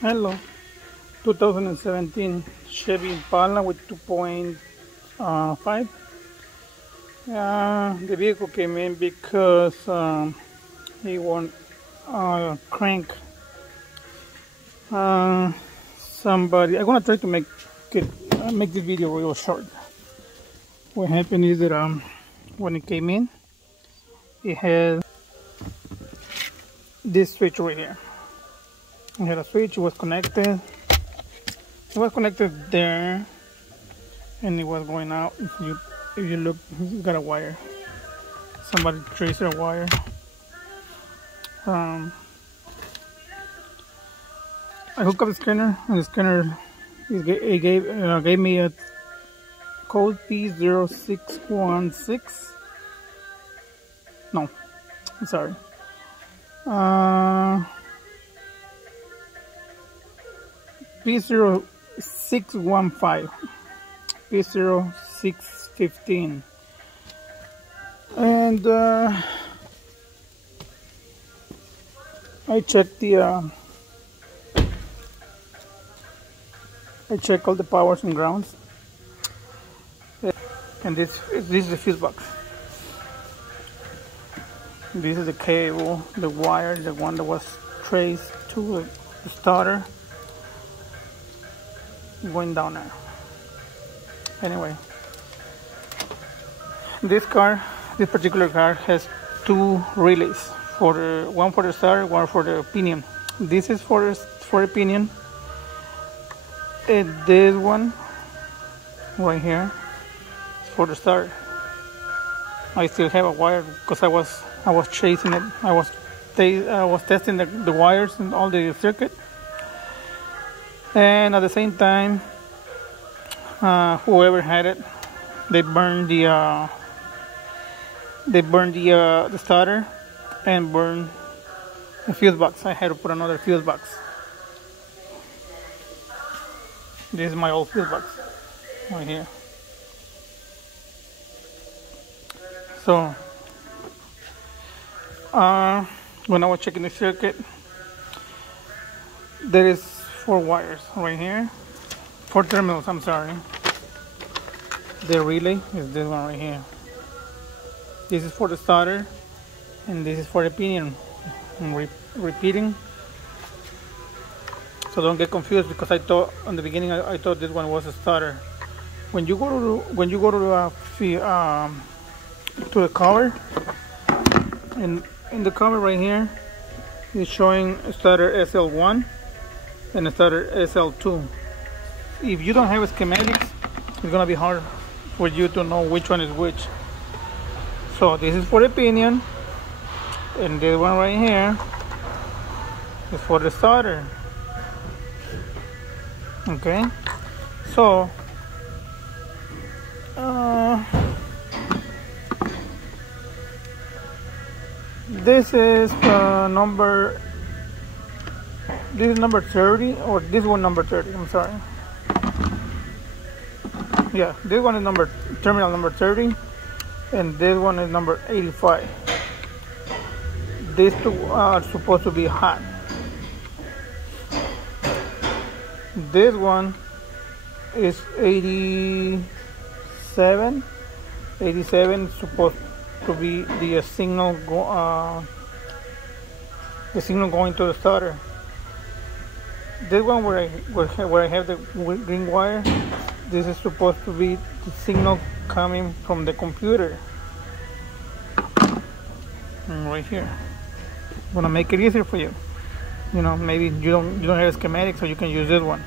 Hello, 2017 Chevy Impala with 2.5. The vehicle came in because he won't crank. Somebody, I'm gonna try to make this video real short. What happened is that when it came in, it had this switch right here. It had a switch. It was connected. It was connected there, and it was going out. If you look, it's got a wire. Somebody traced a wire. I hooked up the scanner, and the scanner gave me a code P0616. No, I'm sorry. P0615. P0615. And I checked all the powers and grounds, and this is the fuse box. This is the cable, the wire, the one that was traced to the starter, going down there. Anyway, this particular car has two relays, one for the starter, one for the pinion. This is for the pinion, and this one right here is for the starter. I still have a wire because I was chasing it. I was testing the wires and all the circuit, and at the same time, whoever had it, they burned the starter and burned the fuse box. I had to put another fuse box. This is my old fuse box right here. So when I was checking the circuit, there is 4 wires right here, 4 terminals, I'm sorry. The relay is this one right here. This is for the starter, and this is for the pinion. I'm repeating, so don't get confused, because I thought in the beginning I thought this one was a starter. When you go to the cover, and in the cover right here is showing a starter SL1 and a starter SL2. If you don't have schematics, it's gonna be hard for you to know which one is which. So this is for the pinion, and this one right here is for the starter. Okay, so this is number 30, or this one number 30, I'm sorry. Yeah, this one is terminal number 30, and this one is number 85. These two are supposed to be hot. This one is 87. 87 is supposed to be the signal going to the starter. This one where I have the green wire, this is supposed to be the signal coming from the computer. And right here, I'm gonna make it easier for you. You know, maybe you don't have a schematic, so you can use this one.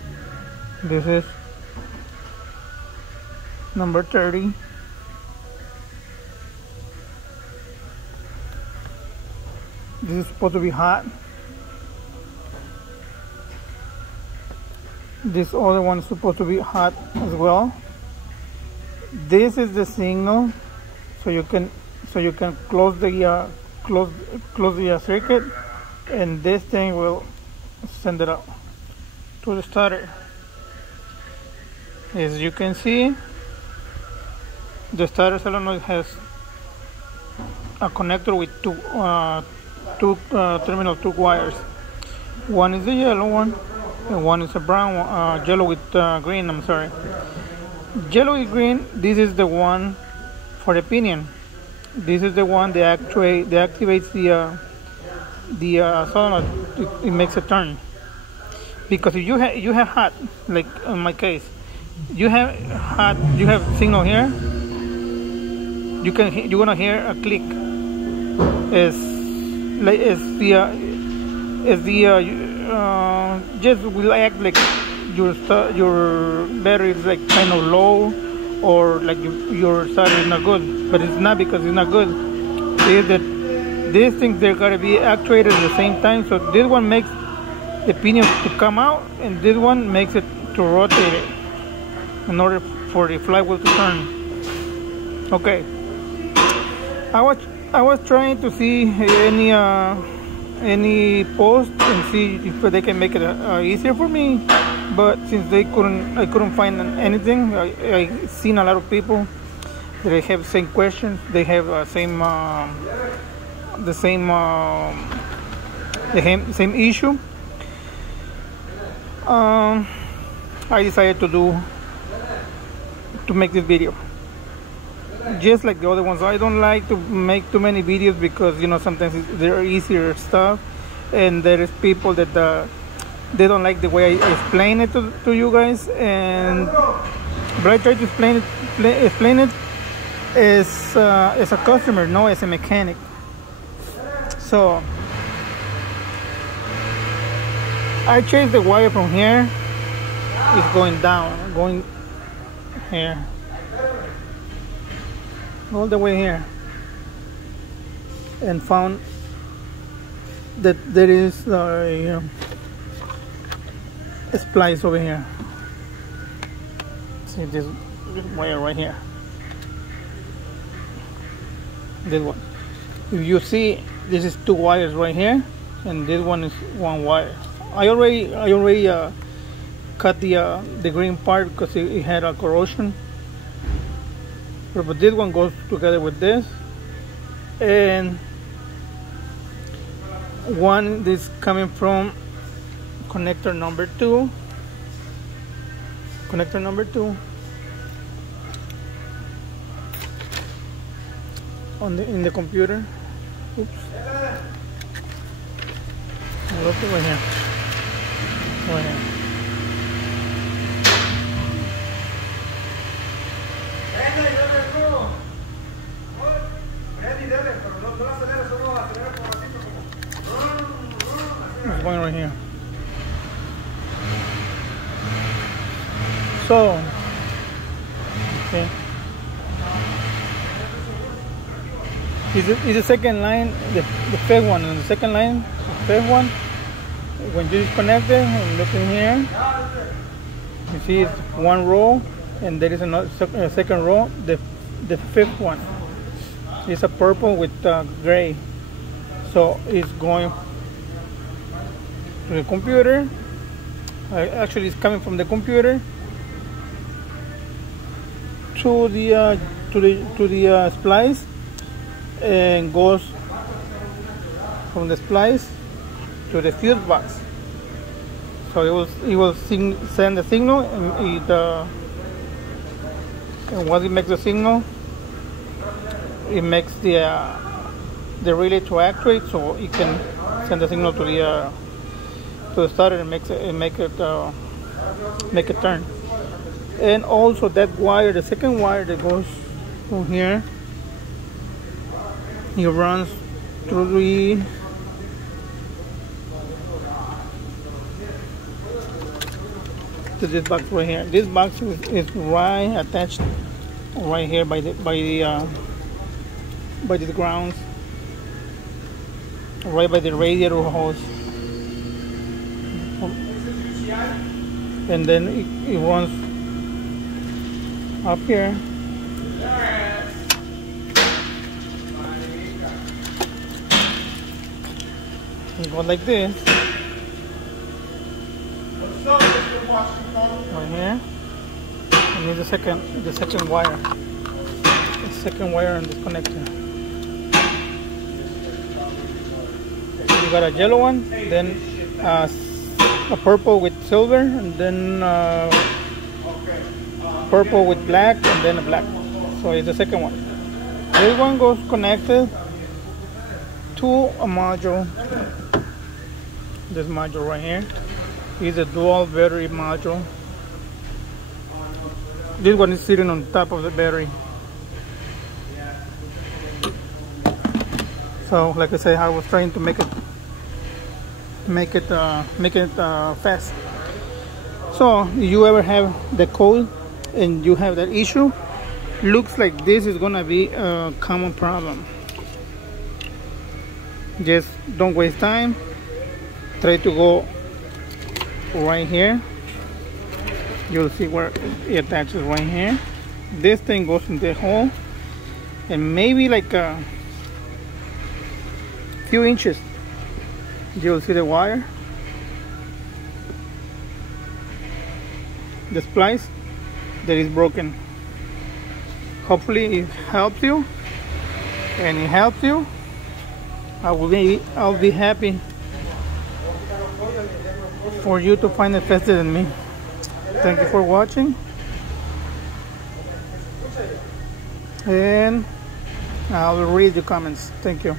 This is number 30. This is supposed to be hot. This other one is supposed to be hot as well. This is the signal, so you can close the circuit, and this thing will send it up to the starter. As you can see, the starter solenoid has a connector with two terminal wires. One is the yellow one, and one is a brown, yellow with green. I'm sorry, yellow with green. This is the one for the pinion. This is the one that activates the solenoid. It makes a turn. Because if you have hot, like in my case, you have signal here. You're gonna hear a click. It's just will act like your battery is like kind of low, or like your starter is not good. But it's not because it's not good. It's that these things, they're gotta be actuated at the same time. So this one makes the pinion to come out, and this one makes it to rotate it in order for the flywheel to turn. Okay. I was trying to see any post and see if they can make it easier for me, but since I couldn't find anything. I seen a lot of people that have the same questions. They have the same issue. I decided to make this video. Just like the other ones, I don't like to make too many videos because sometimes there are easier stuff, and there is people that they don't like the way I explain it to you guys. But I try to explain it as a customer, not as a mechanic. So I changed the wire from here. It's going down, going here, all the way here, and found that there is a splice over here. See this wire right here, this one. If you see, this is two wires right here, and this one is one wire. I already cut the green part because it had a corrosion. But this one goes together with this, and one is coming from connector number two. In the computer. Oops. Look right here. Right here. It's going right here. So, okay. Is the second line, the fifth one, and the second line, the fifth one. When you disconnect it and look in here, you see it's one row, and there is another second row, the fifth one. It's a purple with gray. So it's going to the computer. Actually, it's coming from the computer to the splice, and goes from the splice to the fuse box. So it will send the signal, and once it makes the signal, it makes the relay to actuate, so it can send the signal to the starter and make it turn. And also that wire, the second wire that goes from here, it runs through to this box right here. This box is right attached right here by the grounds, right by the radiator hose, and then it runs up here. It goes like this. Right here, and here's the second wire. The second wire on this connector. You got a yellow one, then a a purple with silver, and then purple with black, and then a black. So it's the second one. This one goes connected to a module. This module right here is a dual battery module. This one is sitting on top of the battery. So like I said, I was trying to make it fast. So if you ever have the code and you have that issue, looks like this is gonna be a common problem. Just don't waste time. Try to go right here. You'll see where it attaches right here. This thing goes in the hole, and maybe like a few inches you'll see the wire, the splice that is broken. Hopefully it helps you, and it helps you. I'll be happy for you to find it faster than me. Thank you for watching, and I'll read your comments. Thank you.